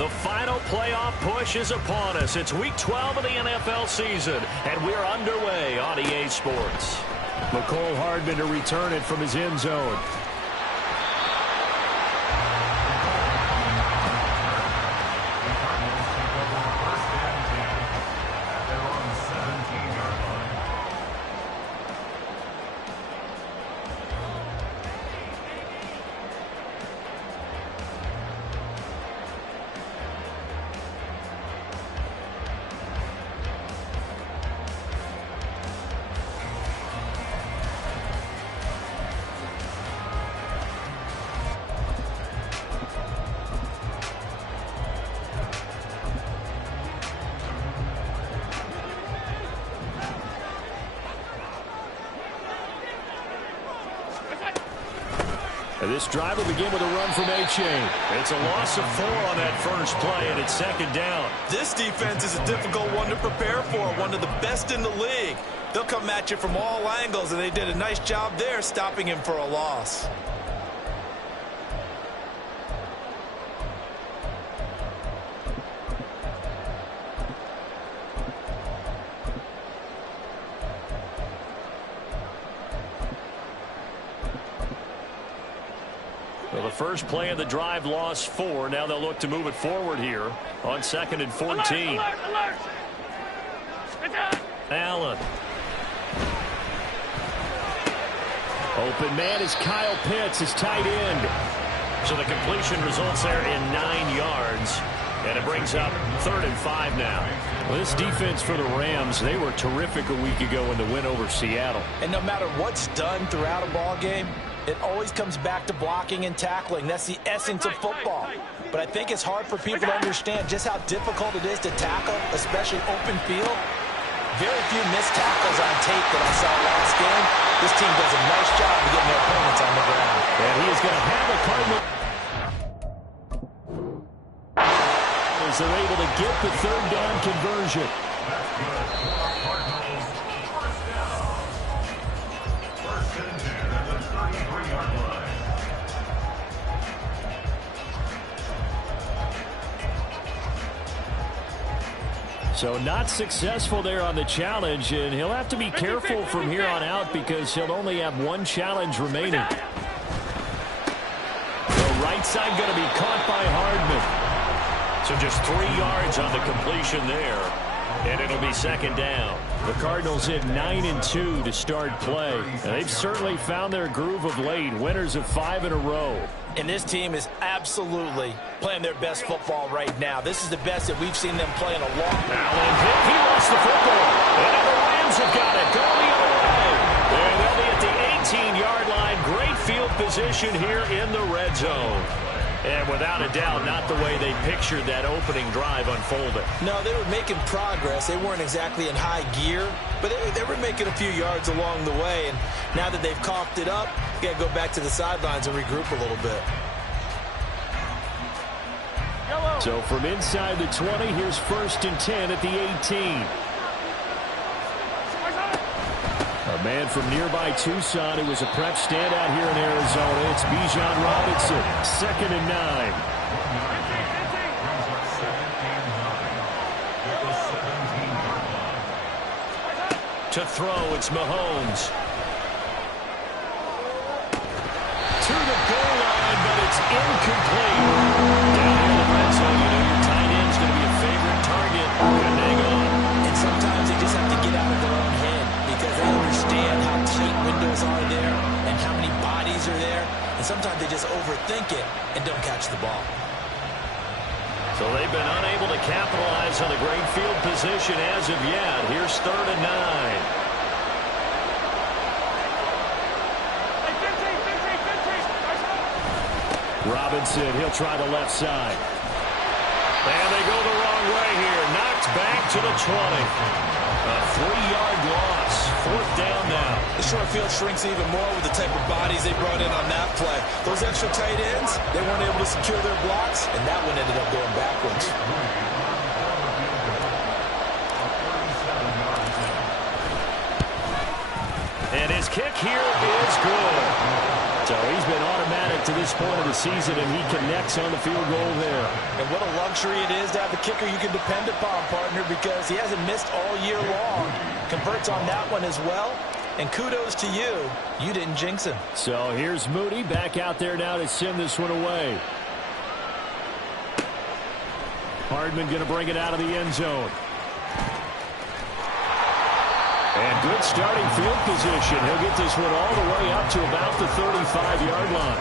The final playoff push is upon us. It's Week 12 of the NFL season, and we're underway on EA Sports. McCole Hardman to return it from his end zone. This drive will begin with a run from A-Chain. It's a loss of 4 on that first play, and it's second down. This defense is a difficult one to prepare for, one of the best in the league. They'll come at you from all angles, and they did a nice job there stopping him for a loss. Well, the first play of the drive lost 4. Now they'll look to move it forward here on 2nd and 14. Alert! Allen. Open man is Kyle Pitts, his tight end. So the completion results there in 9 yards. And it brings up 3rd and 5 now. Well, this defense for the Rams, they were terrific a week ago in the win over Seattle. And no matter what's done throughout a ball game, it always comes back to blocking and tackling. That's the essence of football. But I think it's hard for people to understand just how difficult it is to tackle, especially open field. Very few missed tackles on tape that I saw last game. This team does a nice job of getting their opponents on the ground. And he is going to have a Cardinal. As they're able to get the 3rd down conversion. So not successful there on the challenge, and he'll have to be careful from here on out because he'll only have 1 challenge remaining. The right side going to be caught by Hardman. So just 3 yards on the completion there, and it'll be 2nd down. The Cardinals hit 9-2 to start play. And they've certainly found their groove of late, winners of 5 in a row. And this team is absolutely playing their best football right now. This is the best that we've seen them play in a long time. Allen, he lost the football. And now the Rams have got it. Go the other way. And they'll be at the 18-yard line. Great field position here in the red zone. And without a doubt, not the way they pictured that opening drive unfolding. No, they were making progress. They weren't exactly in high gear, but they were making a few yards along the way. And now that they've coughed it up, you got to go back to the sidelines and regroup a little bit. So from inside the 20, here's 1st and 10 at the 18. A man from nearby Tucson who was a prep standout here in Arizona. It's Bijan Robinson, 2nd and 9. To throw, it's Mahomes. To the goal line, but it's incomplete. Down here in the red zone, you know your tight end's going to be a favorite target. And hang on. And sometimes they just have to get out of their own head because they understand how tight windows are there and how many bodies are there. And sometimes they just overthink it and don't catch the ball. So they've been unable to capitalize on the great field position as of yet. Here's 3rd and 9. Robinson, he'll try the left side. And they go the wrong way here. Knocked back to the 20. A 3-yard loss. 4th down now. The short field shrinks even more with the type of bodies they brought in on that play. Those extra tight ends, they weren't able to secure their blocks, and that one ended up going backwards. And his kick here is good. So he's been automatic to this point of the season, and he connects on the field goal there. And what a luxury it is to have a kicker you can depend upon, partner, because he hasn't missed all year long. Converts on that one as well. And kudos to you. You didn't jinx him. So here's Moody back out there now to send this one away. Hardman going to bring it out of the end zone. And good starting field position. He'll get this one all the way up to about the 35-yard line.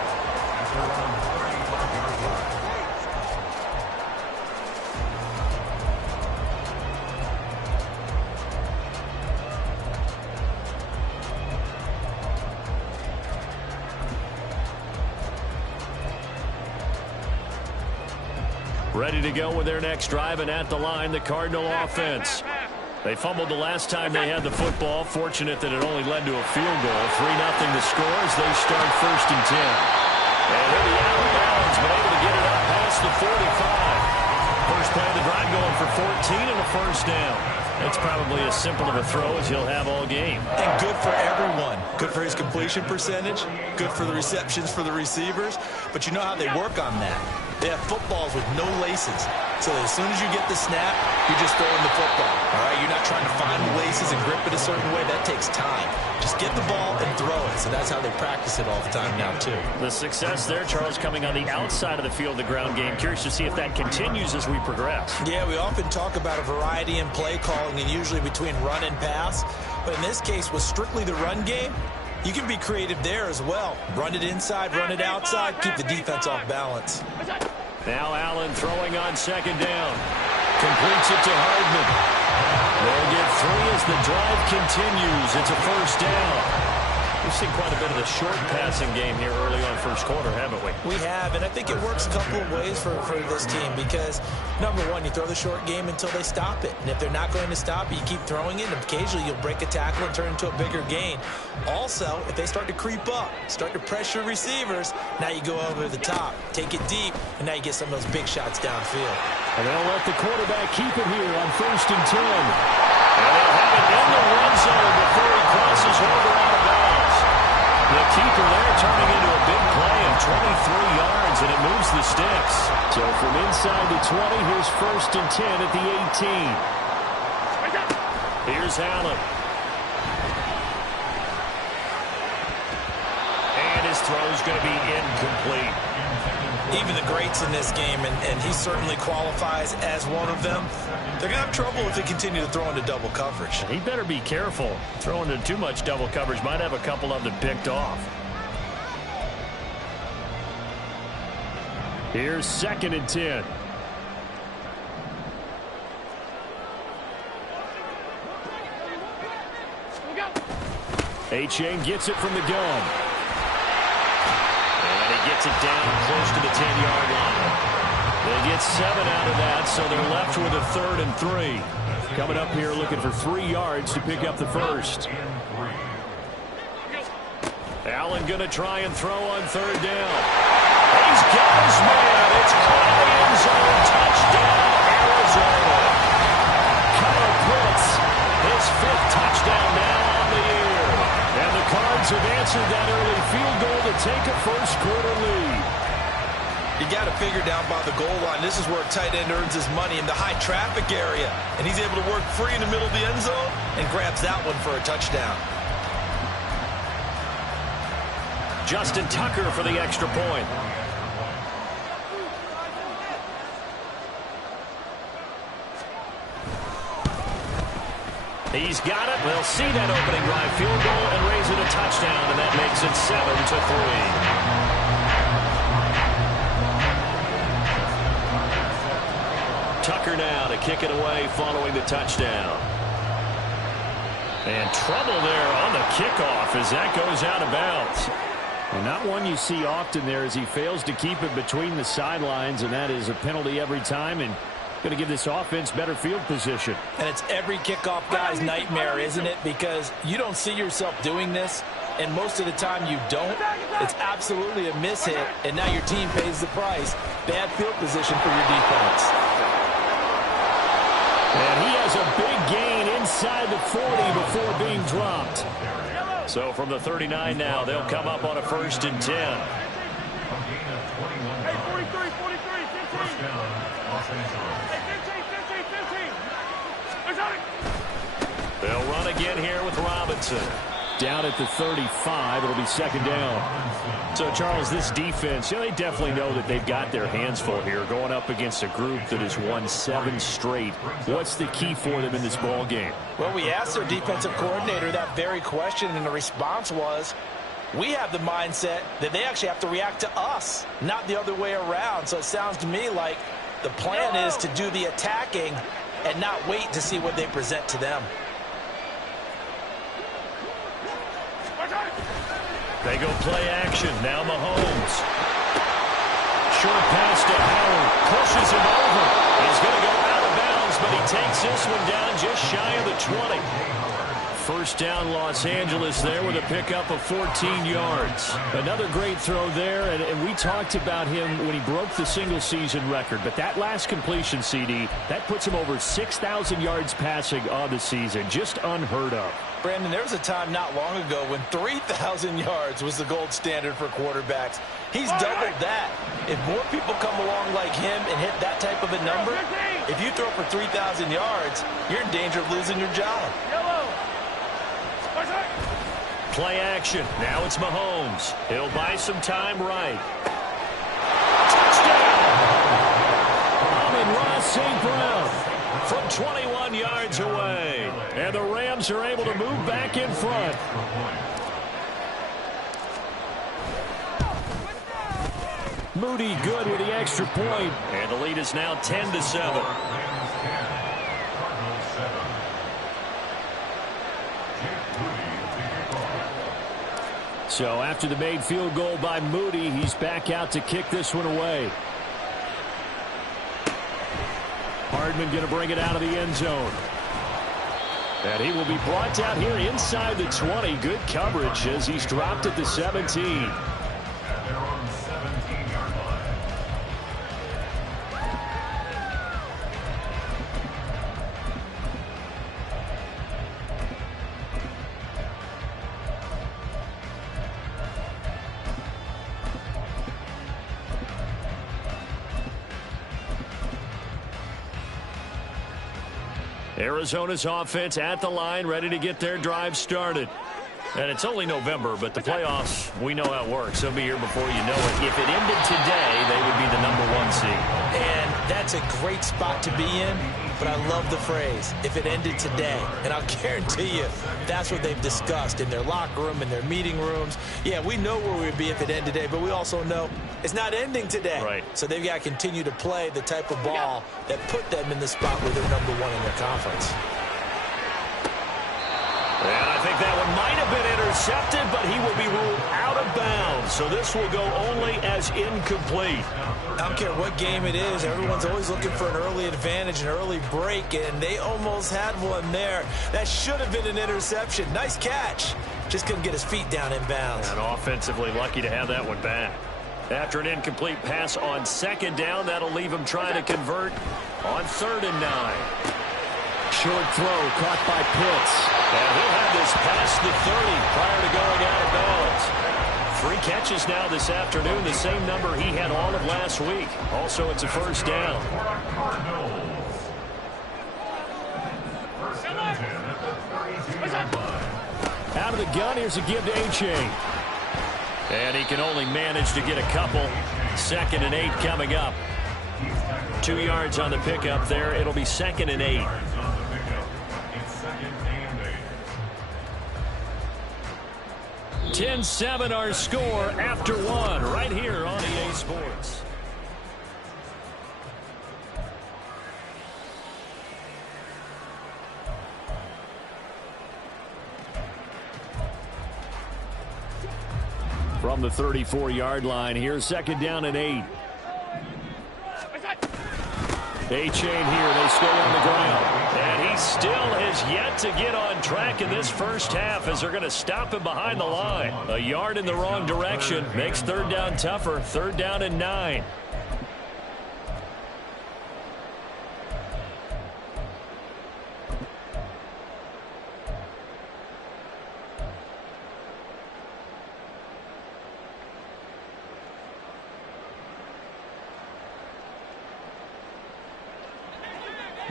Ready to go with their next drive, and at the line, the Cardinal offense. They fumbled the last time they had the football. Fortunate that it only led to a field goal. 3-0 the score as they start 1st and 10. And he'll be out of bounds, but able to get it up past the 45. First play of the drive going for 14 and a first down. That's probably as simple of a throw as he'll have all game. And good for everyone. Good for his completion percentage. Good for the receptions for the receivers. But you know how they work on that. They have footballs with no laces. So as soon as you get the snap, you're just throwing the football. All right, you're not trying to find the laces and grip it a certain way. That takes time. Just get the ball and throw it. So that's how they practice it all the time now, too. The success there, Charles, coming on the outside of the field, the ground game. Curious to see if that continues as we progress. Yeah, we often talk about a variety in play calling and usually between run and pass. But in this case, with strictly the run game, you can be creative there as well. Run it inside, run it outside, keep the defense off balance. Now Allen throwing on 2nd down. Completes it to Hardman. They'll get 3 as the drive continues. It's a first down. We've seen quite a bit of the short passing game here early on first quarter, haven't we? We have, and I think it works a couple of ways for this team because, number one, you throw the short game until they stop it. And if they're not going to stop it, you keep throwing it, and occasionally you'll break a tackle and turn it into a bigger gain. Also, if they start to creep up, start to pressure receivers, now you go over the top, take it deep, and now you get some of those big shots downfield. And they'll let the quarterback keep it here on 1st and 10. And they'll have it in the red zone before he crosses over out of bounds. The keeper there turning into a big play of 23 yards, and it moves the sticks. So from inside the 20, here's 1st and 10 at the 18. Here's Allen. And his throw's going to be incomplete. Even the greats in this game, and he certainly qualifies as one of them, they're going to have trouble if they continue to throw into double coverage. He better be careful. Throwing into too much double coverage might have a couple of them picked off. Here's 2nd and 10. A-Chain gets it from the gun. And he gets it down close to the 10-yard line. They get 7 out of that, so they're left with a 3rd and 3. Coming up here looking for 3 yards to pick up the first. Allen going to try and throw on 3rd down. He's got his man. It's caught in the end zone. Touchdown, Arizona. Kyle Pitts, his 5th touchdown now on the year. And the Cards have answered that early field goal to take a first quarter lead. You got to figure down by the goal line. This is where a tight end earns his money in the high traffic area. And he's able to work free in the middle of the end zone and grabs that one for a touchdown. Justin Tucker for the extra point. He's got it. We'll see that opening drive field goal and raise it a touchdown, and that makes it 7-3. Tucker now to kick it away following the touchdown. And trouble there on the kickoff as that goes out of bounds. And not one you see often there as he fails to keep it between the sidelines, and that is a penalty every time and going to give this offense better field position. And it's every kickoff guy's nightmare, isn't it? Because you don't see yourself doing this, and most of the time you don't. It's absolutely a mishit, and now your team pays the price. Bad field position for your defense. And he has a big gain inside the 40 before being dropped. So from the 39 now, they'll come up on a 1st and 10. Hey, 43, 43, 15. Hey, 15, 15, 15. They'll run again here with Robinson. Down at the 35, it'll be 2nd down. So, Charles, this defense, they definitely know that they've got their hands full here, going up against a group that has won 7 straight. What's the key for them in this ball game? Well, we asked their defensive coordinator that very question, and the response was, we have the mindset that they actually have to react to us, not the other way around. So it sounds to me like the plan is to do the attacking and not wait to see what they present to them. They go play action. Now Mahomes. Short pass to Howard. Pushes him over. He's going to go out of bounds, but he takes this one down just shy of the 20. 1st down Los Angeles there with a pickup of 14 yards. Another great throw there, and we talked about him when he broke the single-season record. But that last completion, CD, that puts him over 6,000 yards passing on the season. Just unheard of. Brandon, there was a time not long ago when 3,000 yards was the gold standard for quarterbacks. He's doubled that. If more people come along like him and hit that type of a number, if you throw for 3,000 yards, you're in danger of losing your job. Play action. Now it's Mahomes. He'll buy some time right. Touchdown! Amon-Ra St. Brown from 21 yards away. And the Rams are able to move back in front. Moody good with the extra point. And the lead is now 10-7. So after the made field goal by Moody, he's back out to kick this one away. Hardman going to bring it out of the end zone. And he will be brought down here inside the 20. Good coverage as he's dropped at the 17. Arizona's offense at the line, ready to get their drive started. And it's only November, but the playoffs, we know how it works. They'll be here before you know it. If it ended today, they would be the #1 seed. And that's a great spot to be in, but I love the phrase, if it ended today. And I'll guarantee you, that's what they've discussed in their locker room, in their meeting rooms. Yeah, we know where we'd be if it ended today, but we also know it's not ending today. Right. So they've got to continue to play the type of ball that put them in the spot where they're #1 in their conference. And I think that one might have been intercepted, but he will be ruled out of bounds. So this will go only as incomplete. I don't care what game it is. Everyone's always looking for an early advantage, an early break, and they almost had one there. That should have been an interception. Nice catch. Just couldn't get his feet down in bounds. And offensively lucky to have that one back. After an incomplete pass on 2nd down, that'll leave him trying to convert on 3rd and 9. Short throw caught by Pitts. And he'll have this past the 30 prior to going out of bounds. 3 catches now this afternoon, the same number he had all of last week. Also, it's a 1st down. Out of the gun, here's a give to A-Chain. And he can only manage to get a couple. 2nd and 8 coming up. 2 yards on the pickup there. It'll be 2nd and 8. 10-7 our score after 1 right here on EA Sports. From the 34-yard line here, 2nd down and 8. A-Chain here, they stay on the ground. And he still has yet to get on track in this first half as they're going to stop him behind the line. A yard in the wrong direction makes 3rd down tougher. 3rd down and 9.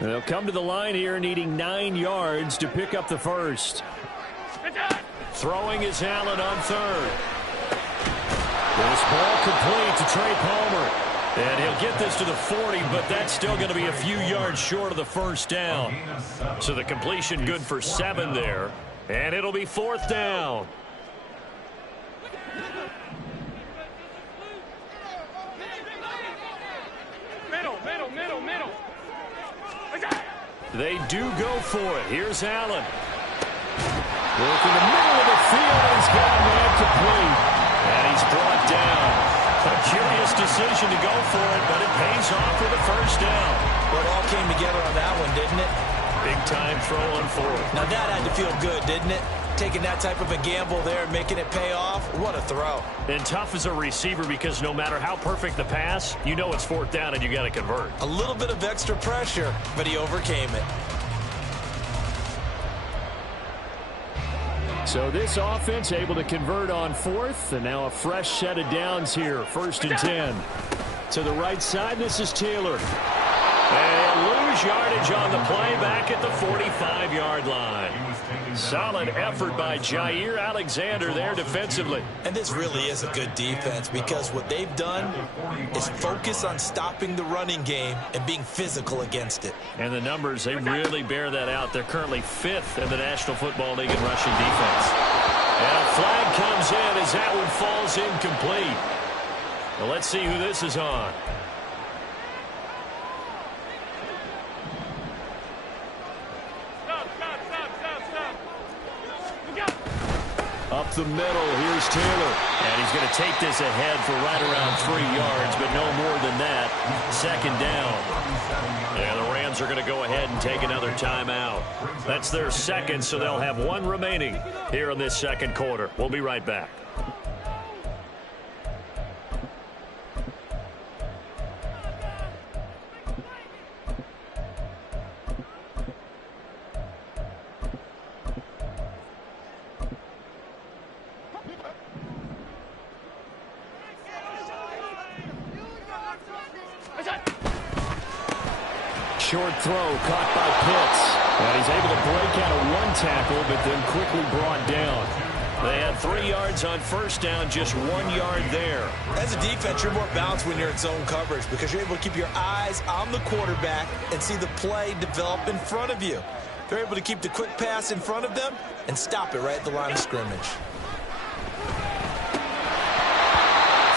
They'll come to the line here needing 9 yards to pick up the first. Throwing is Allen on third. This ball complete to Trey Palmer. And he'll get this to the 40, but that's still going to be a few yards short of the first down. So the completion good for 7 there. And it'll be 4th down. Middle. They do go for it. Here's Allen. Working the middle of the field. He's got a man complete. And he's brought down. A curious decision to go for it, but it pays off for the first down. Well, it all came together on that one, didn't it? Big time throw on 4th. Now that had to feel good, didn't it? Taking that type of a gamble there and making it pay off. What a throw. And tough as a receiver because no matter how perfect the pass, you know it's 4th down and you got to convert. A little bit of extra pressure, but he overcame it. So this offense able to convert on 4th, and now a fresh set of downs here. 1st and 10. To the right side, this is Taylor. They lose yardage on the play back at the 45-yard line. Solid effort by Jair Alexander there defensively. And this really is a good defense because what they've done is focus on stopping the running game and being physical against it. And the numbers, they really bear that out. They're currently 5th in the National Football League in rushing defense. And a flag comes in as that one falls incomplete. Well, let's see who this is on. Up the middle, here's Taylor. And he's going to take this ahead for right around 3 yards, but no more than that. 2nd down. And the Rams are going to go ahead and take another timeout. That's their 2nd, so they'll have 1 remaining here in this 2nd quarter. We'll be right back. Short throw caught by Pitts. And he's able to break out of 1 tackle, but then quickly brought down. They had 3 yards on 1st down, just 1 yard there. As a defense, you're more balanced when you're in zone coverage because you're able to keep your eyes on the quarterback and see the play develop in front of you. They're able to keep the quick pass in front of them and stop it right at the line of scrimmage.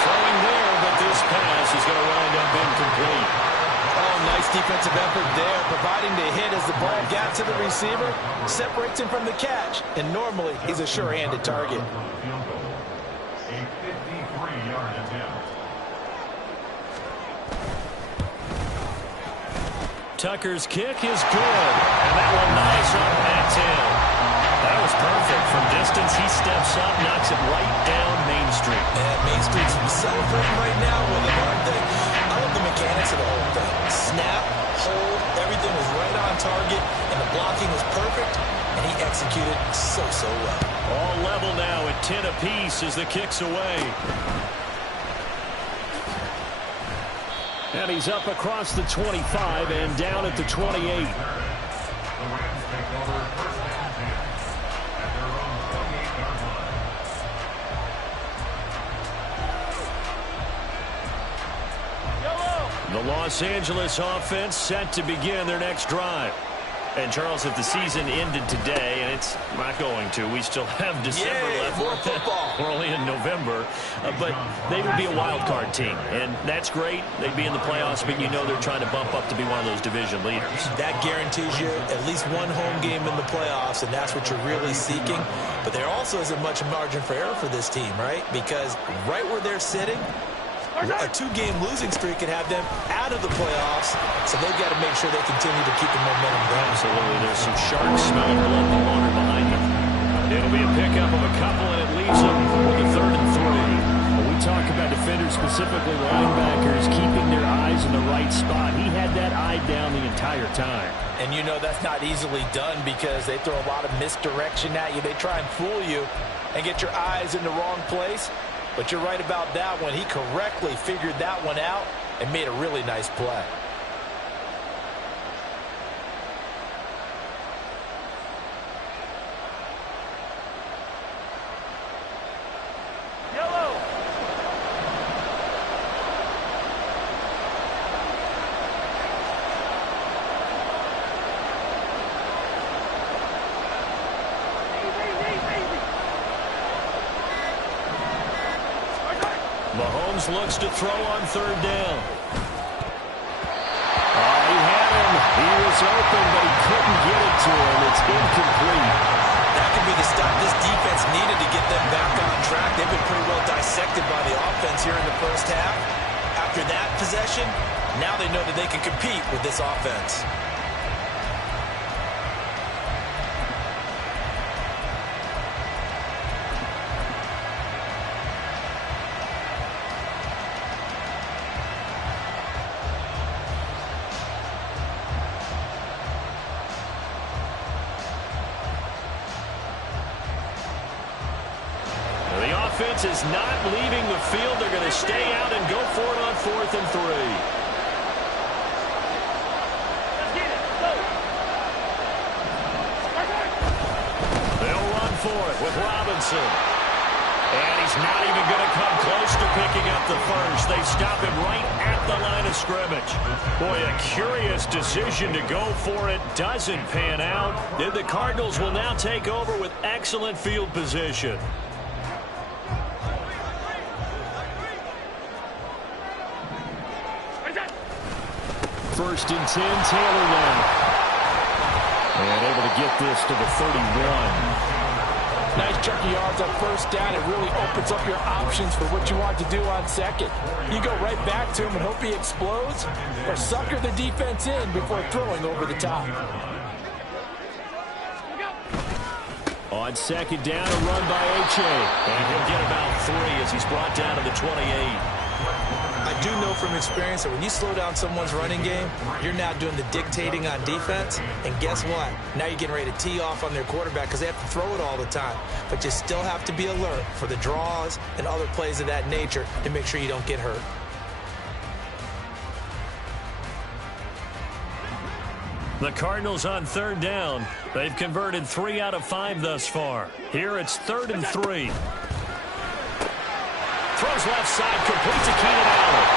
Throwing there, but this pass is going to wind up incomplete. Oh, nice defensive effort there, providing the hit as the ball got to the receiver, separates him from the catch, and normally he's a sure-handed target. A 53-yard attempt. Tucker's kick is good, and that one nice on Matt Hill. That was perfect. From distance, he steps up, knocks it right down Main Street. And Main Street's celebrating right now with it, aren't they? I love the mechanics of the whole thing. Snap, hold, everything was right on target, and the blocking was perfect, and he executed so well. All level now at 10 apiece as the kick's away. And he's up across the 25 and down at the 28. The Rams take over 1st and 10 at their own 28-yard line. The Los Angeles offense set to begin their next drive. And, Charles, if the season ended today, and it's not going to, we still have December left. More football. We're only in November. But they would be a wild card team. And that's great. They'd be in the playoffs, but you know they're trying to bump up to be one of those division leaders. That guarantees you at least 1 home game in the playoffs, and that's what you're really seeking. But there also isn't much margin for error for this team, right? Because right where they're sitting, a 2-game losing streak could have them out of the playoffs, so they've got to make sure they continue to keep the momentum going. Absolutely. There's some sharks smelling blood in the water behind them. It'll be a pickup of a couple, and it leaves them with a 3rd and 3. When we talk about defenders, specifically linebackers, keeping their eyes in the right spot, he had that eye down the entire time. And you know that's not easily done because they throw a lot of misdirection at you. They try and fool you and get your eyes in the wrong place. But you're right about that one. He correctly figured that one out and made a really nice play. Mahomes looks to throw on third down. He had him. He was open, but he couldn't get it to him. It's incomplete. That could be the stop this defense needed to get them back on track. They've been pretty well dissected by the offense here in the first half. After that possession, now they know that they can compete with this offense. Offense is not leaving the field. They're going to stay out and go for it on 4th and 3. They'll run for it with Robinson. And he's not even going to come close to picking up the first. They stop him right at the line of scrimmage. Boy, a curious decision to go for it. Doesn't pan out. And the Cardinals will now take over with excellent field position. First and 10, Taylor now. And able to get this to the 31. Nice chunk of yards on first down. It really opens up your options for what you want to do on second. You go right back to him and hope he explodes, or sucker the defense in before throwing over the top. On second down, a run by H.A. And he'll get about 3 as he's brought down to the 28. I do know from experience that when you slow down someone's running game, you're now doing the dictating on defense. And guess what? Now you're getting ready to tee off on their quarterback because they have to throw it all the time. But you still have to be alert for the draws and other plays of that nature to make sure you don't get hurt. The Cardinals on third down. They've converted 3 out of 5 thus far. Here it's 3rd and 3. Throws left side, complete to Keenan Allen.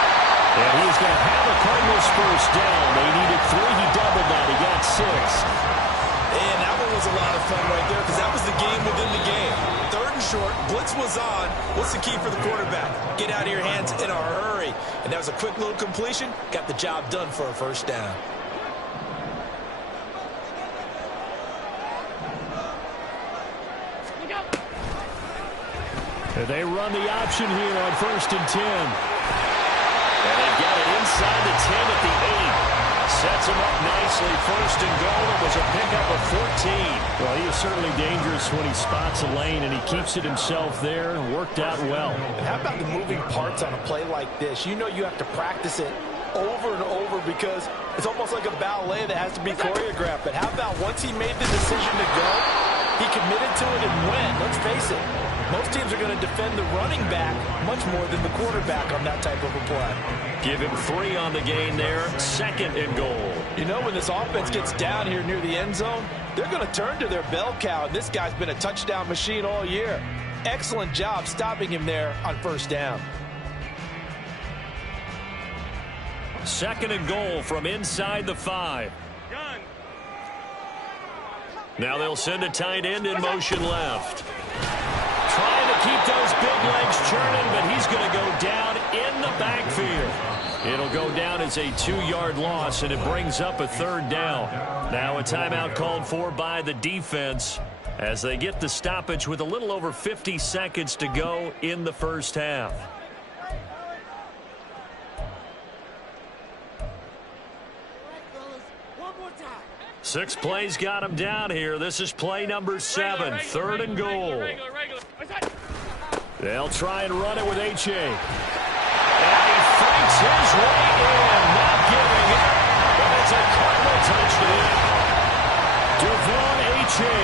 And he's going to have the Cardinals first down. They needed 3. He doubled that. He got 6. And that one was a lot of fun right there because that was the game within the game. 3rd and short, blitz was on. What's the key for the quarterback? Get out of your hands in a hurry. And that was a quick little completion. Got the job done for a first down. They run the option here on 1st and 10. And they've got it inside the 10 at the 8. Sets him up nicely. 1st and goal. It was a pickup of 14. Well, he is certainly dangerous when he spots a lane, and he keeps it himself there and worked out well. And how about the moving parts on a play like this? You know you have to practice it over and over because it's almost like a ballet that has to be choreographed. But how about once he made the decision to go, he committed to it and went. Let's face it. Most teams are going to defend the running back much more than the quarterback on that type of a play. Give him 3 on the gain there. 2nd and goal. You know, when this offense gets down here near the end zone, they're going to turn to their bell cow. And this guy's been a touchdown machine all year. Excellent job stopping him there on first down. 2nd and goal from inside the 5. Now they'll send a tight end in motion left. Trying to keep those big legs churning, but he's going to go down in the backfield. It'll go down as a 2-yard loss, and it brings up a 3rd down. Now a timeout called for by the defense as they get the stoppage with a little over 50 seconds to go in the first half. Six plays got him down here. This is play number 7, 3rd and goal. They'll try and run it with H.A. And he fights his way in, not giving up. But it's a Cardinal touchdown. Devon H.A.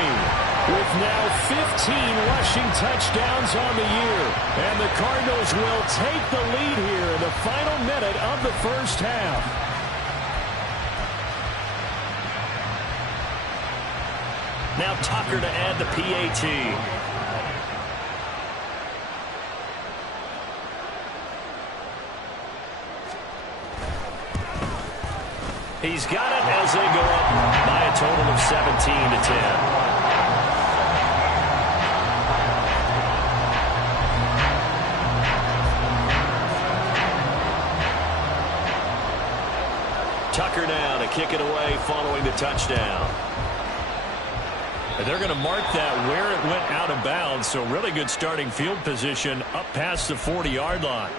with now 15 rushing touchdowns on the year. And the Cardinals will take the lead here in the final minute of the first half. Now Tucker to add the PAT. He's got it as they go up by a total of 17-10. kick it away following the touchdown. And they're going to mark that where it went out of bounds, so really good starting field position up past the 40-yard line.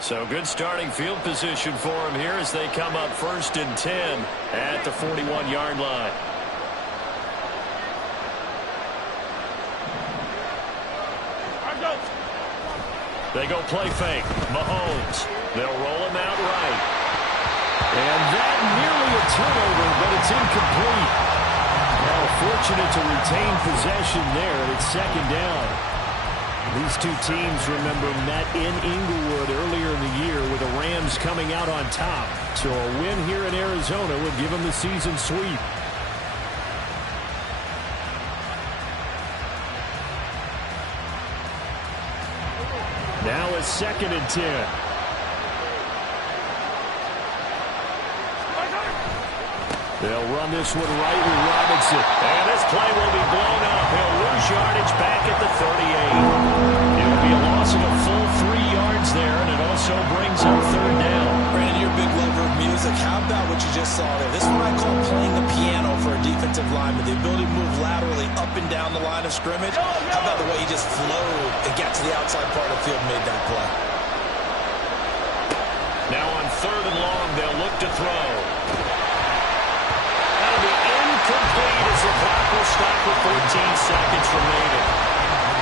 So good starting field position for him here as they come up 1st and 10 at the 41-yard line. They go play fake. Mahomes. They'll roll him out right. And that nearly a turnover, but it's incomplete. Now fortunate to retain possession there, and it's 2nd down. These two teams, remember, met in Inglewood earlier in the year with the Rams coming out on top. So a win here in Arizona would give them the season sweep. Now it's 2nd and 10. They'll run this one right with Robinson. And this play will be blown up. He'll lose yardage back at the 38. It'll be a loss of a full 3 yards there, and it also brings up 3rd down. Brandon, you're a big lover of music. How about what you just saw there? This is what I call playing the piano for a defensive lineman. The ability to move laterally up and down the line of scrimmage. How about the way he just flowed and got to the outside part of the field and made that play? Now on 3rd and long, they'll look to throw. Complete as the clock will stop with 14 seconds remaining.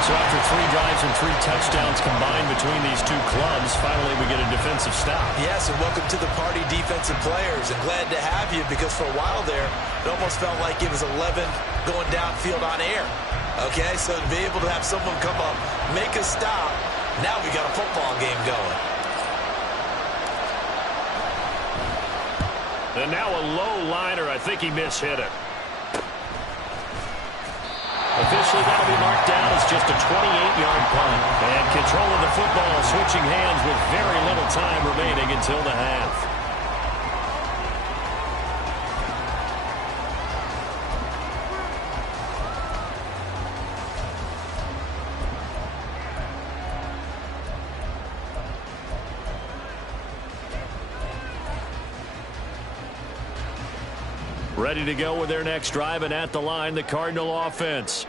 So after 3 drives and 3 touchdowns combined between these two clubs, finally we get a defensive stop. Yes, and welcome to the party, defensive players. And glad to have you, because for a while there, it almost felt like it was 11 going downfield on air. Okay, so to be able to have someone come up, make a stop, now we got a football game going. And now a low liner. I think he mishit it. Officially, that'll be marked down as just a 28-yard punt. And control of the football switching hands with very little time remaining until the half. Ready to go with their next drive, and at the line, the Cardinal offense.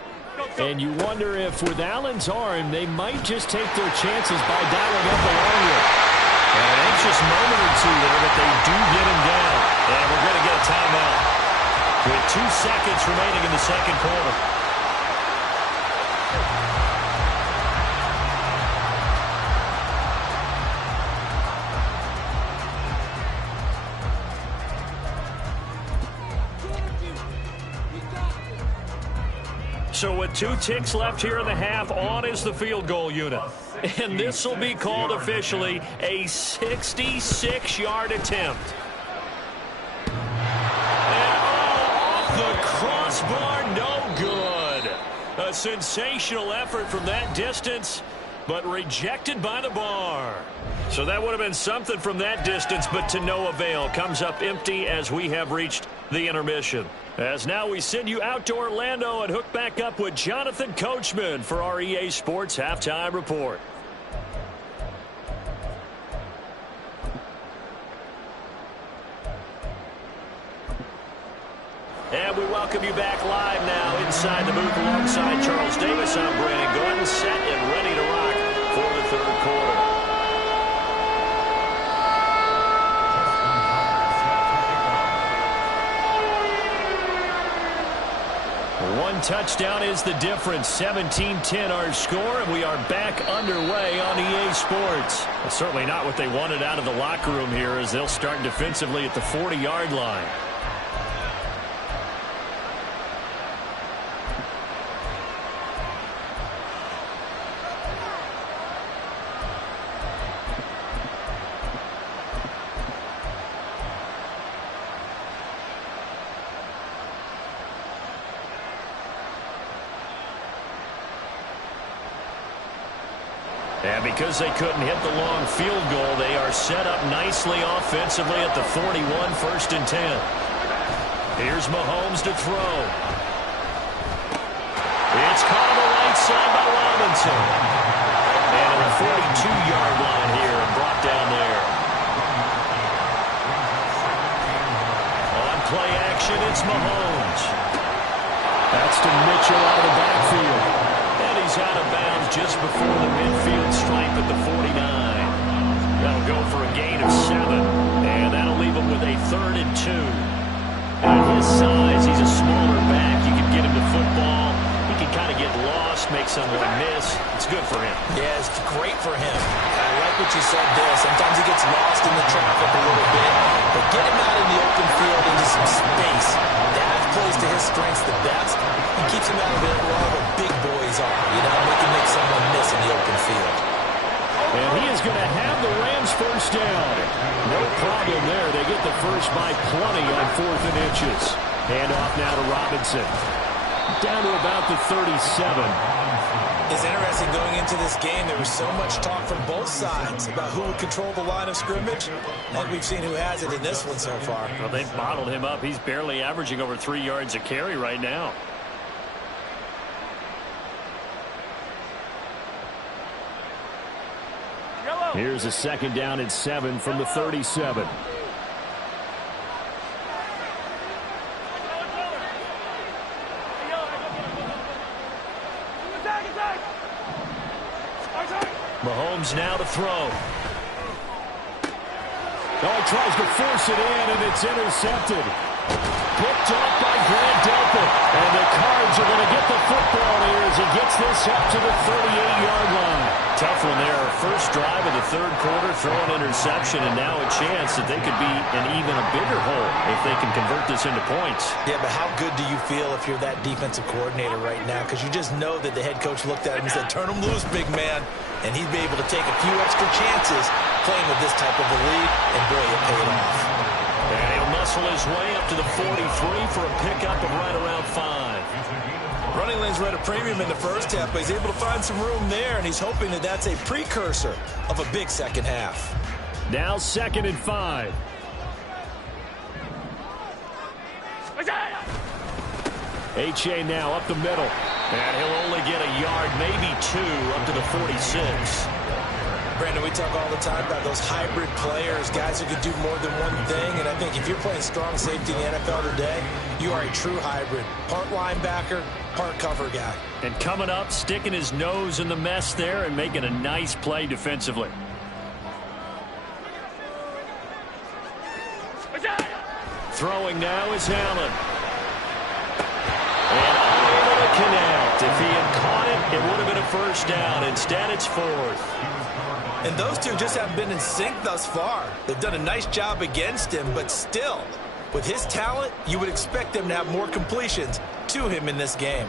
And you wonder if with Allen's arm, they might just take their chances by dialing up the long one. An anxious moment or two there, but they do get him down. And we're going to get a timeout with 2 seconds remaining in the 2nd quarter. So with 2 ticks left here in the half, on is the field goal unit. And this will be called officially a 66-yard attempt. And off the crossbar, no good. A sensational effort from that distance, but rejected by the bar. So that would have been something from that distance, but to no avail. Comes up empty as we have reached the intermission. As now we send you out to Orlando and hook back up with Jonathan Coachman for our EA Sports Halftime Report. And we welcome you back live now inside the booth alongside Charles Davis. I'm Brandon Gordon, set and ready to rock for the 3rd quarter. One touchdown is the difference. 17-10 our score, and we are back underway on EA Sports. Well, certainly not what they wanted out of the locker room here, as they'll start defensively at the 40-yard line. And And because they couldn't hit the long field goal, they are set up nicely offensively at the 41, 1st and 10. Here's Mahomes to throw. It's caught on the right side by Robinson. And at the 42-yard line here and brought down there. On play action, it's Mahomes. That's to Mitchell out of the backfield. And he's out of bounds just before the midfield stripe at the 49. That'll go for a gain of 7. And that'll leave him with a 3rd and 2. And at his size, he's a smaller back. You can get him to football. He can kind of get lost, make someone miss. It's good for him. Yeah, it's great for him. I like what you said there. Sometimes he gets lost in the traffic a little bit. But get him out in the open field into some space. That plays to his strengths the best. He keeps him out of it where all the big boys are. You know, they can make someone miss in the open field. And he is going to have the Rams first down. No problem there. They get the first by plenty on 4th and inches. Hand off now to Robinson. Down to about the 37. It's interesting going into this game. There was so much talk from both sides about who would control the line of scrimmage. And we've seen who has it in this one so far. Well, they've bottled him up. He's barely averaging over 3 yards a carry right now. Here's a 2nd down and 7 from the 37. Mahomes now to throw. Oh, he tries to force it in, and it's intercepted. Picked off by Grant Delpit. And the Cards are going to get the football here as he gets this up to the 38-yard line. Tough one there. First drive of the 3rd quarter, throw an interception, and now a chance that they could be in even a bigger hole if they can convert this into points. Yeah, but how good do you feel if you're that defensive coordinator right now? Because you just know that the head coach looked at him and said, turn him loose, big man. And he'd be able to take a few extra chances playing with this type of a lead, and boy, it paid off. And he'll muscle his way up to the 43 for a pickup of right around 5. Running lanes were at a premium in the first half, but he's able to find some room there, and he's hoping that that's a precursor of a big second half. Now 2nd and 5. H.A. now up the middle. And he'll only get a yard, maybe 2, up to the 46. Brandon, we talk all the time about those hybrid players, guys who can do more than one thing, and I think if you're playing strong safety in the NFL today, you are a true hybrid. Part linebacker, part cover guy. And coming up, sticking his nose in the mess there and making a nice play defensively. Throwing now is Allen. And unable to connect. If he had caught it, it would have been a first down. Instead, it's 4th. And those two just haven't been in sync thus far. They've done a nice job against him, but still, with his talent, you would expect them to have more completions to him in this game.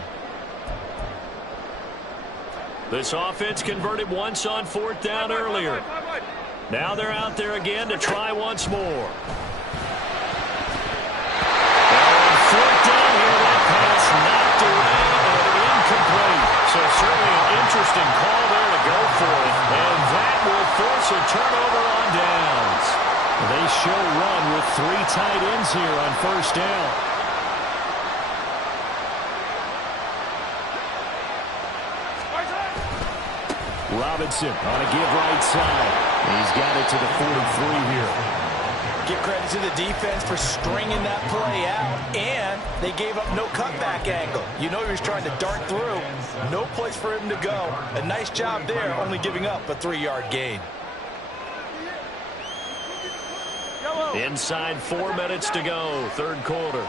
This offense converted once on 4th down earlier. Now they're out there again to try once more. And 4th down here, that pass knocked away and incomplete. So certainly an interesting call there to go for it. And that will force a turnover on downs. They show run with 3 tight ends here on 1st down. Robinson on a give right side. He's got it to the 43 here. Give credit to the defense for stringing that play out, and they gave up no cutback angle. You know he was trying to dart through. No place for him to go. A nice job there, only giving up a 3-yard gain. Inside 4 minutes to go, 3rd quarter.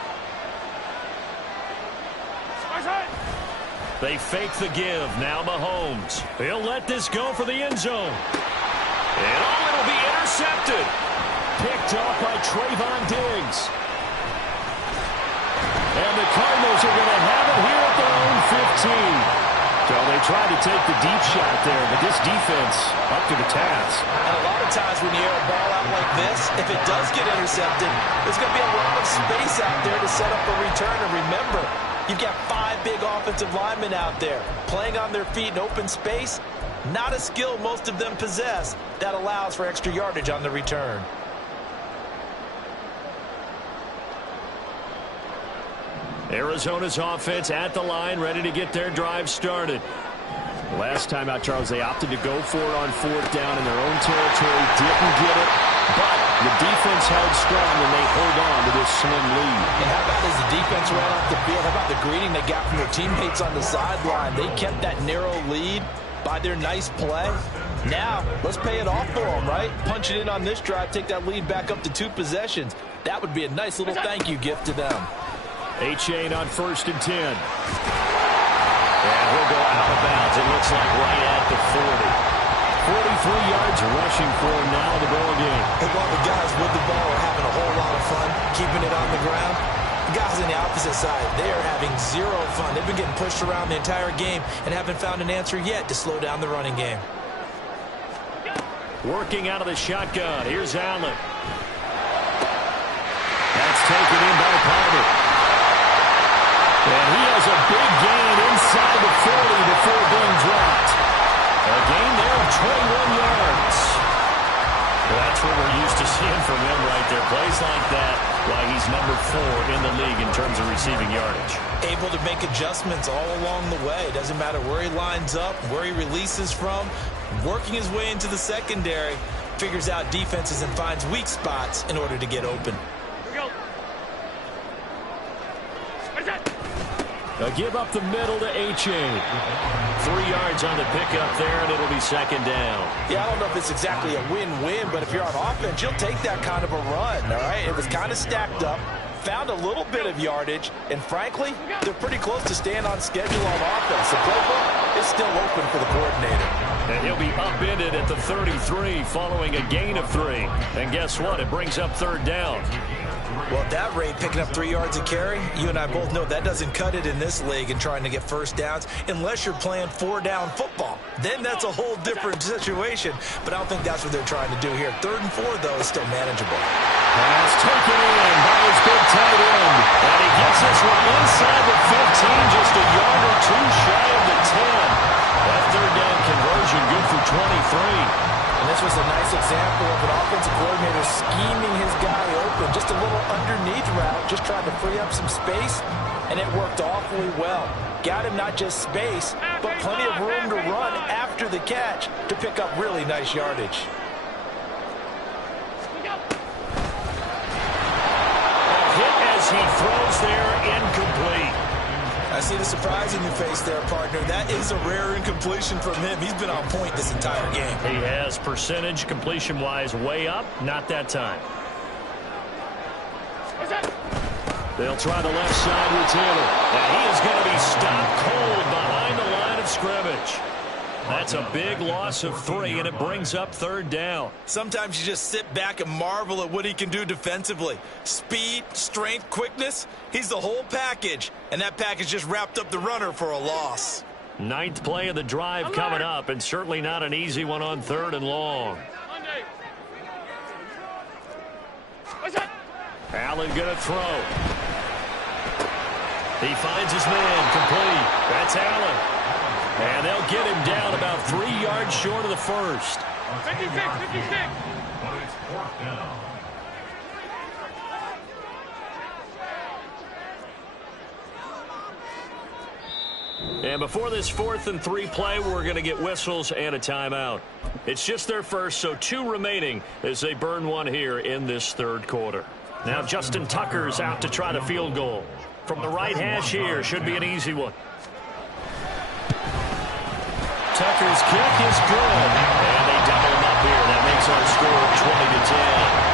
They fake the give. Now Mahomes. He'll let this go for the end zone. And oh, it'll be intercepted. Picked off by Trayvon Diggs. And the Cardinals are going to have it here at their own 15. So they tried to take the deep shot there, but this defense up to the task. And a lot of times when you air a ball out like this, if it does get intercepted, there's going to be a lot of space out there to set up a return. And remember, you've got 5 big offensive linemen out there playing on their feet in open space. Not a skill most of them possess that allows for extra yardage on the return. Arizona's offense at the line, ready to get their drive started. Last time out, Charles, they opted to go for it on 4th down in their own territory. Didn't get it, but the defense held strong and they hold on to this slim lead. And how about as the defense ran off the field, how about the greeting they got from their teammates on the sideline? They kept that narrow lead by their nice play. Now, let's pay it off for them, right? Punch it in on this drive, take that lead back up to 2 possessions. That would be a nice little thank you gift to them. A-Chain on 1st and 10. And he'll go out of bounds, it looks like right at the 40. 43 yards rushing for him now in the ball game. And while the guys with the ball are having a whole lot of fun keeping it on the ground, the guys on the opposite side, they are having zero fun. They've been getting pushed around the entire game and haven't found an answer yet to slow down the running game. Working out of the shotgun. Here's Allen. That's taken in by Palmer. And he has a big gain inside the 40 before being dropped. A gain there of 21 yards. Well, that's what we're used to seeing from him right there. Plays like that, why he's number 4 in the league in terms of receiving yardage. Able to make adjustments all along the way. Doesn't matter where he lines up, where he releases from. Working his way into the secondary, figures out defenses and finds weak spots in order to get open. A give up the middle to A-Chain. 3 yards on the pickup there, and it'll be 2nd down. Yeah, I don't know if it's exactly a win-win, but if you're on offense, you'll take that kind of a run, all right? It was kind of stacked up, found a little bit of yardage, and frankly, they're pretty close to staying on schedule on offense. The playbook is still open for the coordinator. And he'll be upended at the 33 following a gain of 3. And guess what? It brings up 3rd down. Well, at that rate, picking up 3 yards a carry, you and I both know that doesn't cut it in this league and trying to get first downs unless you're playing 4-down football. Then that's a whole different situation, but I don't think that's what they're trying to do here. 3rd and 4, though, is still manageable. Pass taken in by his big tight end. And he gets this one inside the 15, just a yard or 2 shy of the 10. That 3rd down conversion good for 23. And this was a nice example of an offensive coordinator scheming his guy open. Just a little underneath route, just trying to free up some space, and it worked awfully well. Got him not just space, but plenty of room to run after the catch to pick up really nice yardage. Hit as he throws there, incomplete. I see the surprise in your face there, partner. That is a rare incompletion from him. He's been on point this entire game. He has percentage completion-wise way up. Not that time. They'll try the left side with Taylor. And he is going to be stopped cold behind the line of scrimmage. That's a big loss of 3, and it brings up 3rd down. Sometimes you just sit back and marvel at what he can do defensively. Speed, strength, quickness, he's the whole package. And that package just wrapped up the runner for a loss. 9th play of the drive coming up, and certainly not an easy one on 3rd and long. Allen going to throw. He finds his man, complete. That's Allen. And they'll get him down about 3 yards short of the first. 56. But it's 4th down. And before this 4th and 3 play, we're going to get whistles and a timeout. It's just their first, so 2 remaining as they burn 1 here in this 3rd quarter. Now Justin Tucker's out to try the field goal. From the right hash here, should be an easy one. Tucker's kick is good. And they double him up here. That makes our score 20-10.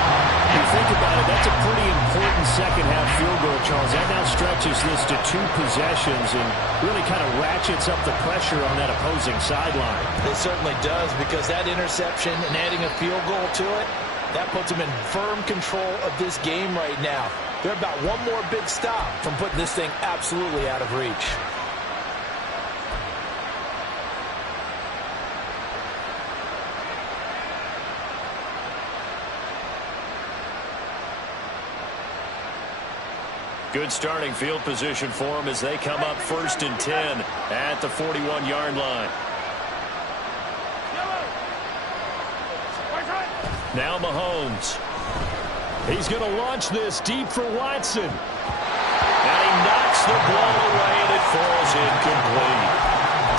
You think about it, that's a pretty important second-half field goal, Charles. That now stretches this to 2 possessions and really kind of ratchets up the pressure on that opposing sideline. It certainly does, because that interception and adding a field goal to it, that puts them in firm control of this game right now. They're about 1 more big stop from putting this thing absolutely out of reach. Good starting field position for them as they come up 1st and 10 at the 41-yard line. Now Mahomes. He's going to launch this deep for Watson. And he knocks the ball away, and it falls incomplete.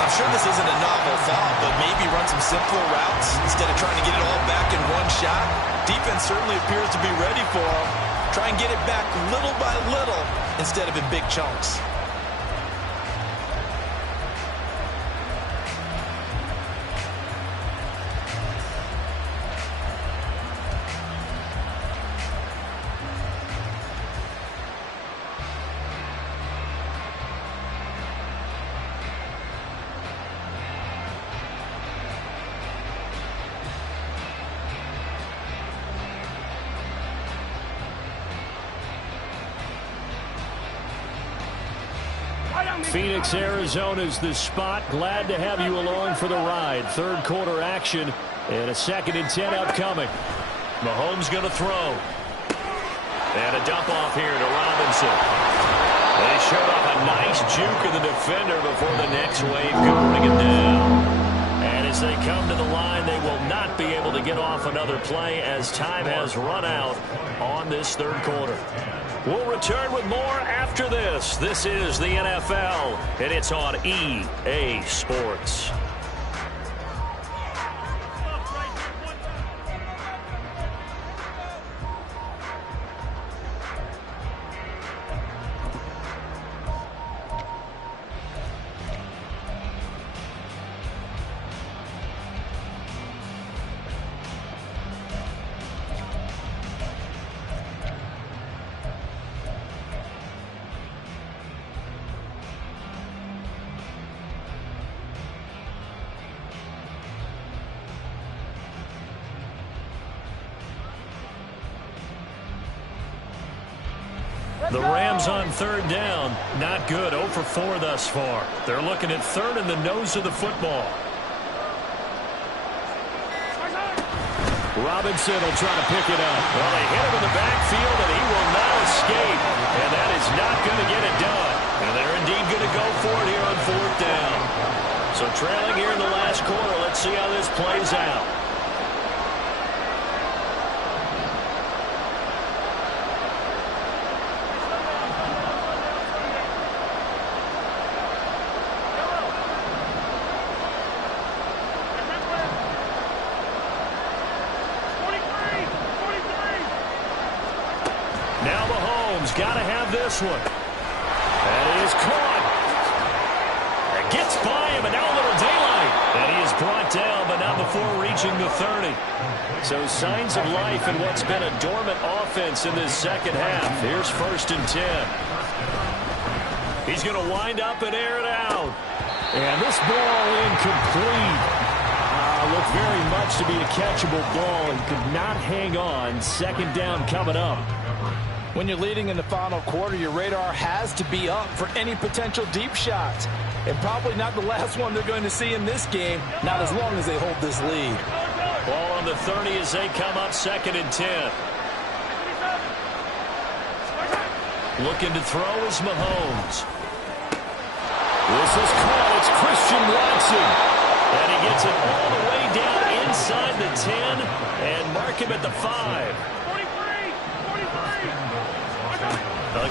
I'm sure this isn't a novel thought, but maybe run some simpler routes instead of trying to get it all back in one shot. Defense certainly appears to be ready for him. Try and get it back little by little instead of in big chunks. Phoenix, Arizona is the spot. Glad to have you along for the ride. Third quarter action and a 2nd and 10 upcoming. Mahomes going to throw. And a dump off here to Robinson. They showed off a nice juke of the defender before the next wave could bring it down. And as they come to the line, they will not be able to get off another play as time has run out on this third quarter. We'll return with more after this. This is the NFL, and it's on EA Sports. The Rams on third down. Not good. 0 for 4 thus far. They're looking at third in the nose of the football. Robinson will try to pick it up. Well, they hit him in the backfield, and he will not escape. And that is not going to get it done. And they're indeed going to go for it here on 4th down. So trailing here in the last quarter. Let's see how this plays out. Now Mahomes got to have this one. And he is caught. It gets by him, and now a little daylight. And he is brought down, but not before reaching the 30. So signs of life in what's been a dormant offense in this second half. Here's 1st and 10. He's going to wind up and air it out. And this ball incomplete. Looked very much to be a catchable ball and could not hang on. 2nd down coming up. When you're leading in the final quarter, your radar has to be up for any potential deep shots. And probably not the last one they're going to see in this game, not as long as they hold this lead. Ball on the 30 as they come up 2nd and 10. Looking to throw is Mahomes. This is caught. It's Christian Watson. And he gets it all the way down inside the 10 and mark him at the 5.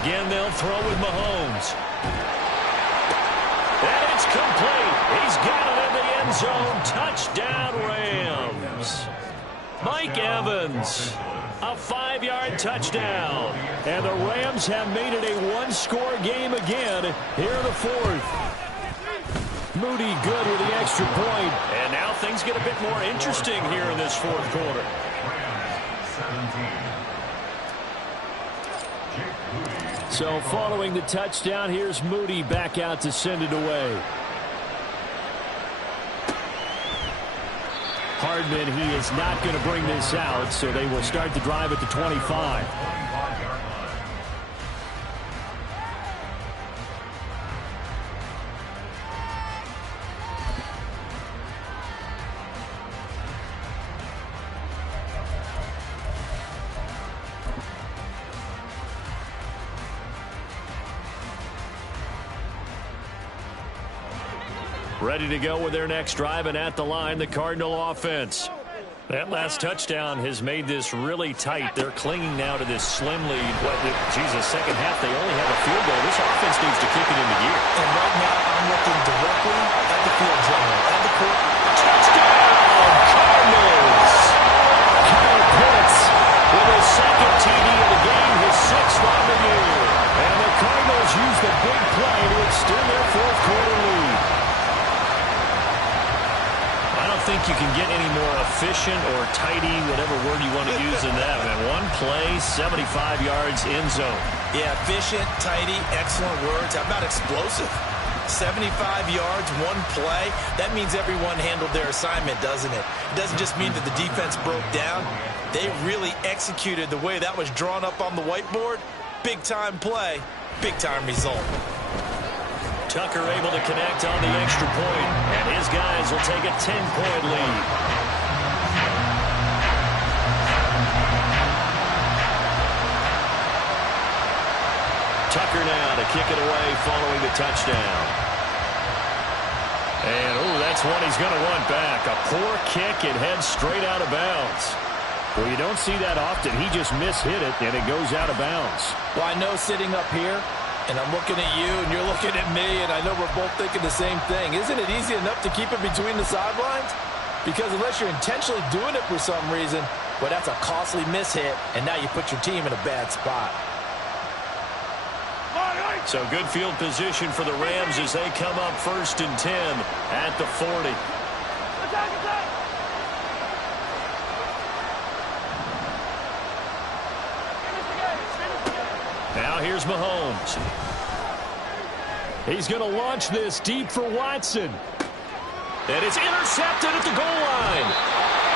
Again, they'll throw with Mahomes. And it's complete. He's got it in the end zone. Touchdown, Rams. Mike Evans, a 5-yard touchdown. And the Rams have made it a one-score game again here in the 4th. Moody good with the extra point. And now things get a bit more interesting here in this 4th quarter. So following the touchdown, here's Moody back out to send it away. Hardman, he is not going to bring this out, so they will start the drive at the 25. Ready to go with their next drive, and at the line, the Cardinal offense. That last touchdown has made this really tight. They're clinging now to this slim lead. Jesus, second half, they only have a field goal. This offense needs to kick it into gear. And right now, I'm looking directly at the field general. At the court. Touchdown, Cardinals! Kyle Pitts with his second TD of the game, his sixth on the year. And the Cardinals use the big play to extend their fourth quarter lead. I don't think you can get any more efficient or tidy, whatever word you want to use in that. Man, one play, 75 yards, end zone. Yeah, efficient, tidy, excellent words. How about explosive? 75 yards, one play. That means everyone handled their assignment, doesn't it? It doesn't just mean that the defense broke down. They really executed the way that was drawn up on the whiteboard. Big-time play, big-time result. Tucker able to connect on the extra point, and his guys will take a 10-point lead. Tucker now to kick it away following the touchdown. And, that's one he's going to want back. A poor kick, it heads straight out of bounds. Well, you don't see that often. He just mishit it, and it goes out of bounds. Well, I know sitting up here, and I'm looking at you, and you're looking at me, and I know we're both thinking the same thing. Isn't it easy enough to keep it between the sidelines? Because unless you're intentionally doing it for some reason, well, that's a costly mishit, and now you put your team in a bad spot. So good field position for the Rams as they come up 1st and 10 at the 40. Now here's Mahomes. He's going to launch this deep for Watson. And it's intercepted at the goal line.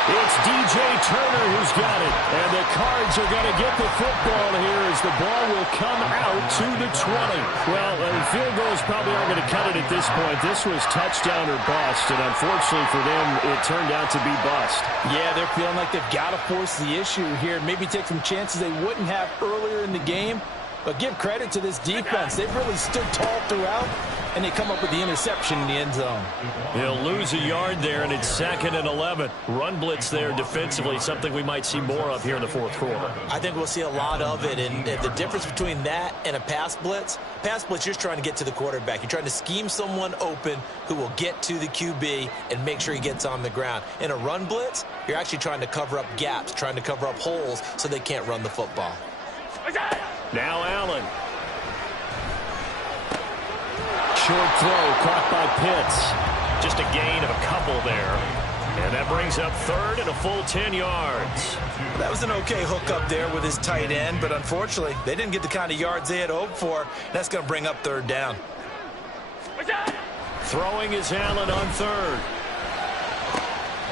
It's DJ Turner who's got it. And the Cards are going to get the football here as the ball will come out to the 20. Well, field goals probably aren't going to cut it at this point. This was touchdown or bust, and unfortunately for them, it turned out to be bust. Yeah, they're feeling like they've got to force the issue here. Maybe take some chances they wouldn't have earlier in the game. But give credit to this defense. They've really stood tall throughout, and they come up with the interception in the end zone. He'll lose a yard there, and it's 2nd and 11. Run blitz there defensively, something we might see more of here in the fourth quarter. I think we'll see a lot of it, and the difference between that and a pass blitz, you're just trying to get to the quarterback. You're trying to scheme someone open who will get to the QB and make sure he gets on the ground. In a run blitz, you're actually trying to cover up gaps, trying to cover up holes so they can't run the football. Now Allen. Short throw caught by Pitts. Just a gain of a couple there. And that brings up 3rd and a full 10 yards. That was an okay hook up there with his tight end, but unfortunately, they didn't get the kind of yards they had hoped for. That's going to bring up 3rd down. Throwing is Allen on 3rd.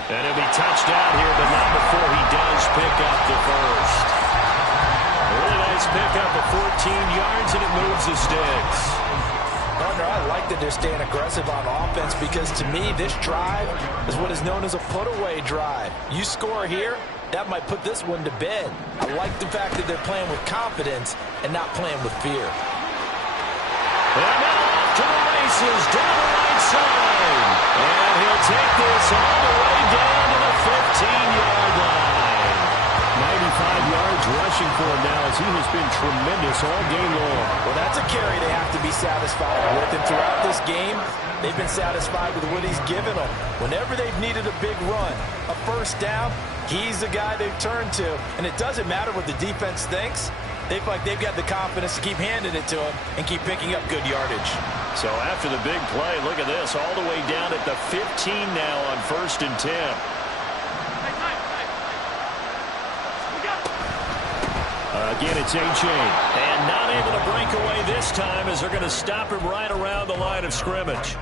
And he'll be touched out here, but not before he does pick up the first. Really nice pickup of 14 yards, and it moves the sticks. Partner, I like that they're staying aggressive on offense because, to me, this drive is what is known as a put-away drive. You score here, that might put this one to bed. I like the fact that they're playing with confidence and not playing with fear. And now off to the races down the right side. And he'll take this all the way down to the 15-yard line. 95 yards rushing for him now as he has been tremendous all game long. Well, that's a carry they have to be satisfied with. And throughout this game, they've been satisfied with what he's given them. Whenever they've needed a big run, a first down, he's the guy they've turned to. And it doesn't matter what the defense thinks. They feel like they've got the confidence to keep handing it to him and keep picking up good yardage. So after the big play, look at this, all the way down at the 15 now on 1st and 10. Again, it's A-Chain. And not able to break away this time as they're going to stop him right around the line of scrimmage.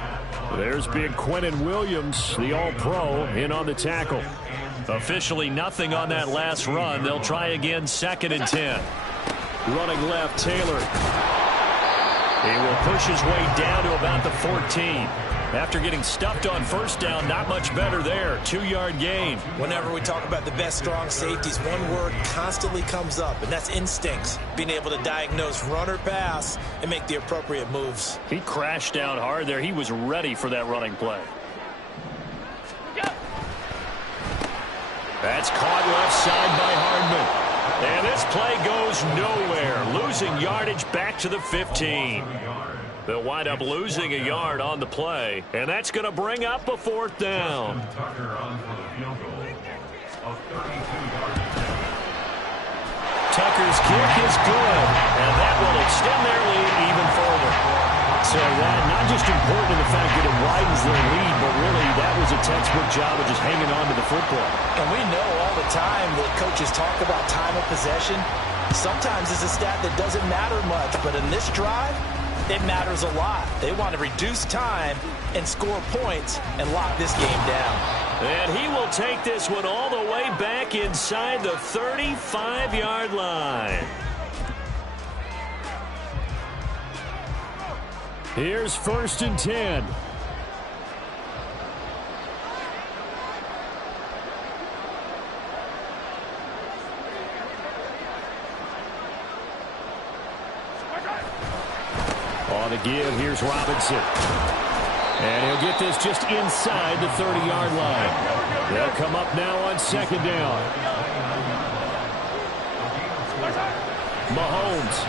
There's big Quinnen Williams, the All-Pro, in on the tackle. Officially nothing on that last run. They'll try again 2nd and 10. Running left, Taylor. He will push his way down to about the 14. After getting stuffed on first down, not much better there. 2-yard gain. Whenever we talk about the best strong safeties, one word constantly comes up, and that's instincts. Being able to diagnose run or pass and make the appropriate moves. He crashed down hard there. He was ready for that running play. That's caught left side by Hardman. And this play goes nowhere. Losing yardage back to the 15. They'll wind up losing a yard on the play. And that's going to bring up a 4th down. Tucker's kick is good. And that will extend their lead even further. So that not just important in the fact that it widens their lead, but really that was a textbook job of just hanging on to the football. And we know all the time that coaches talk about time of possession. Sometimes it's a stat that doesn't matter much, but in this drive, it matters a lot. They want to reduce time and score points and lock this game down. And he will take this one all the way back inside the 35-yard line. Here's 1st and 10. On the give, here's Robinson. And he'll get this just inside the 30-yard line. They'll come up now on 2nd down. Mahomes.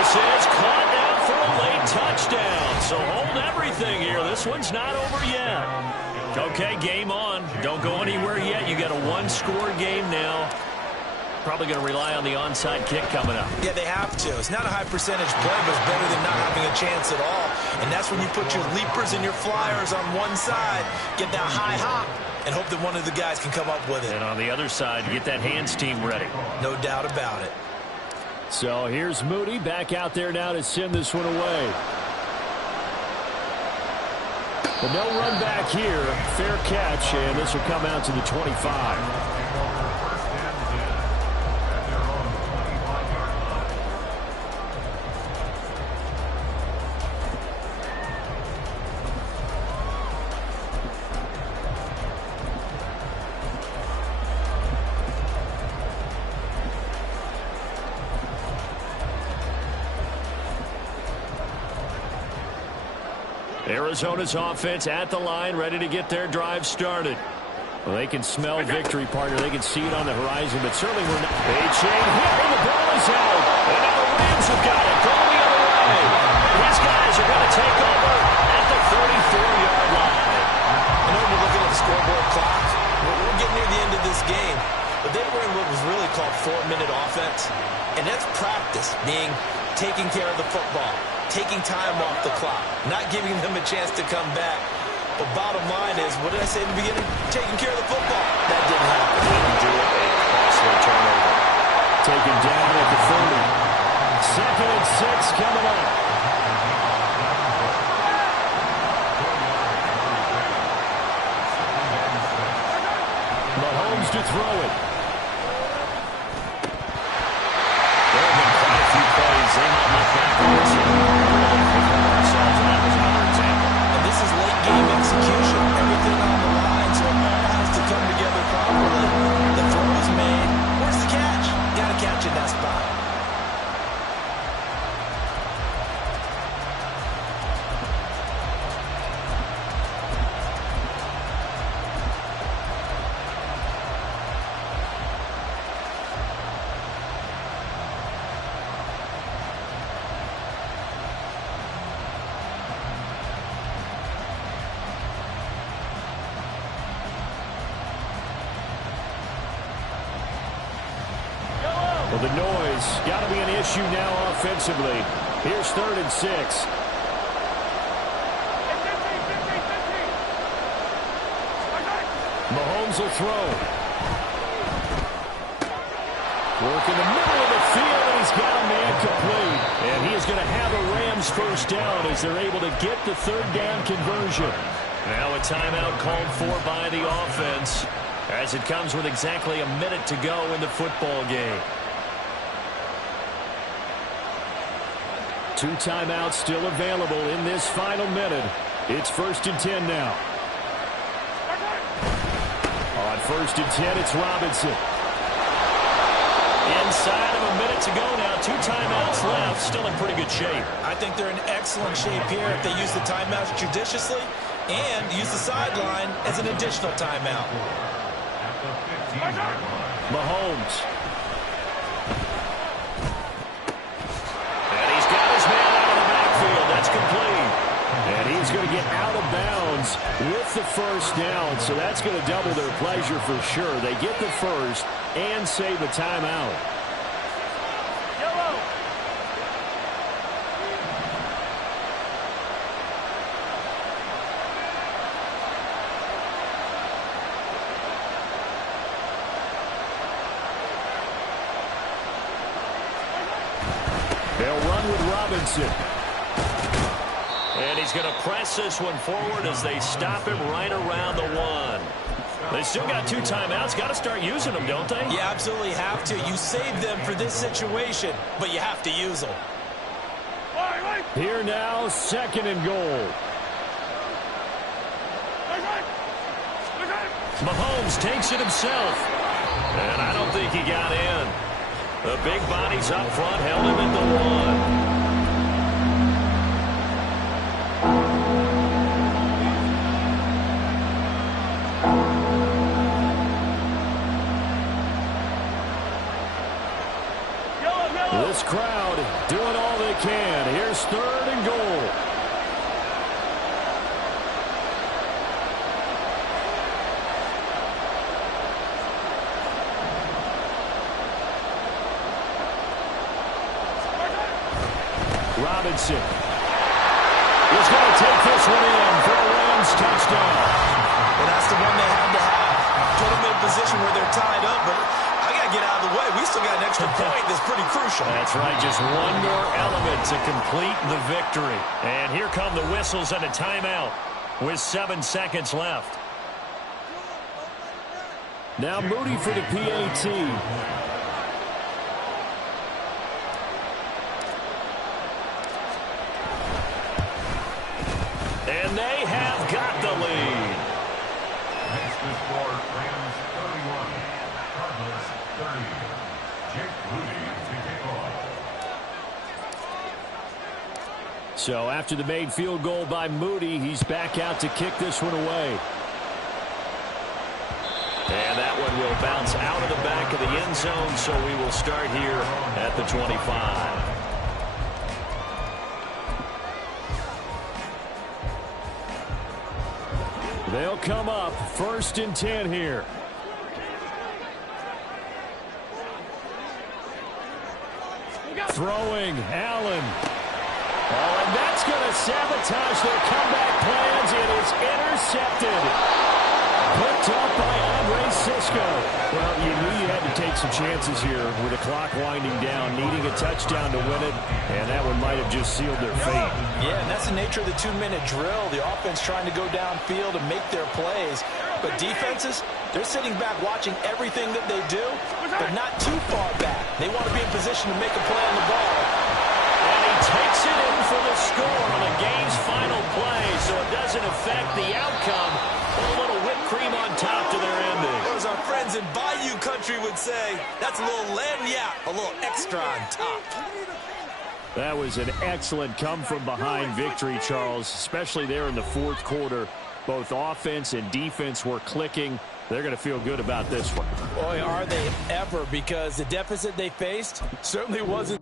This is caught down for a late touchdown. So hold everything here. This one's not over yet. Okay, game on. Don't go anywhere yet. You got a 1-score game now. Probably going to rely on the onside kick coming up. Yeah, they have to. It's not a high percentage play, but it's better than not having a chance at all. And that's when you put your leapers and your flyers on one side, get that high hop, and hope that one of the guys can come up with it. And on the other side, get that hands team ready. No doubt about it. So here's Moody back out there now to send this one away. But no run back here. Fair catch, and this will come out to the 25. Arizona's offense at the line, ready to get their drive started. Well, they can smell victory, partner. They can see it on the horizon, but certainly we're not. A chain hit, and the ball is held. And now the Rams have got it. Going the other way. These guys are going to take over at the 34-yard line. I know you're looking at the scoreboard clock. We're getting near the end of this game. But they were in what was really called 4-minute offense. And that's practice, being taking care of the football, taking time off the clock, not giving them a chance to come back. But bottom line is, what did I say in the beginning? Taking care of the football. That didn't happen. Didn't do it. Costly turnover. Taken down at the 30. 2nd and 6 coming up. Mahomes to throw it. There have been quite a few plays they might look back on this and really prepare ourselves, and that was another example. And this is late game execution. Everything on the line, so it all has to come together properly. The throw is made. Where's the catch? Got to catch in that spot. Well, the noise got to be an issue now offensively. Here's 3rd and 6. Mahomes will throw. Work in the middle of the field, and he's got a man complete. And he is going to have a Rams first down as they're able to get the 3rd down conversion. Now a timeout called for by the offense as it comes with exactly a minute to go in the football game. 2 timeouts still available in this final minute. It's 1st and 10 now. On 1st and 10, it's Robinson. Inside of a minute to go now. 2 timeouts left. Still in pretty good shape. I think they're in excellent shape here. If they use the timeouts judiciously, and use the sideline as an additional timeout. At the 15-yard line. Mahomes. And he's got his man out of the backfield. That's complete. And he's going to get out of bounds with the first down, so that's going to double their pleasure for sure. They get the first and save a timeout. They'll run with Robinson. And he's going to press this one forward as they stop him right around the 1. They still got 2 timeouts. Got to start using them, don't they? You absolutely have to. You save them for this situation, but you have to use them. Here now, 2nd and goal. Mahomes takes it himself. And I don't think he got in. The big bodies up front held him at the 1. This crowd doing all they can. Here's 3rd and goal. Robinson is going to take this one in for a Rams touchdown. Well, that's the one they had to have. Put them in a position where they're tied up, but I got to get out of the way. We still got an extra point that's pretty crucial. That's right, just one more element to complete the victory. And here come the whistles and a timeout with 7 seconds left. Now Moody for the PAT. And they have got the lead. Makes the score Rams 31, Cardinals 30. Jake Moody to kick off. So after the made field goal by Moody, he's back out to kick this one away. And that one will bounce out of the back of the end zone, so we will start here at the 25. They'll come up 1st and 10 here. Throwing, Allen. Oh, and that's going to sabotage their comeback plans. It is intercepted. Picked up by Andre Cisco. Well, you knew you had to take some chances here with the clock winding down, needing a touchdown to win it, and that one might have just sealed their fate. Yeah, and that's the nature of the 2-minute drill. The offense trying to go downfield and make their plays. But defenses, they're sitting back watching everything that they do, but not too far back. They want to be in position to make a play on the ball. And he takes it in for the score on the game's final play, so it doesn't affect the outcome. A little whipped cream on top to their ending. Or as our friends in Bayou Country would say, that's a little lagniappe, a little extra on top. That was an excellent come-from-behind victory, Charles, especially there in the 4th quarter. Both offense and defense were clicking. They're going to feel good about this one. Boy, are they ever, because the deficit they faced certainly wasn't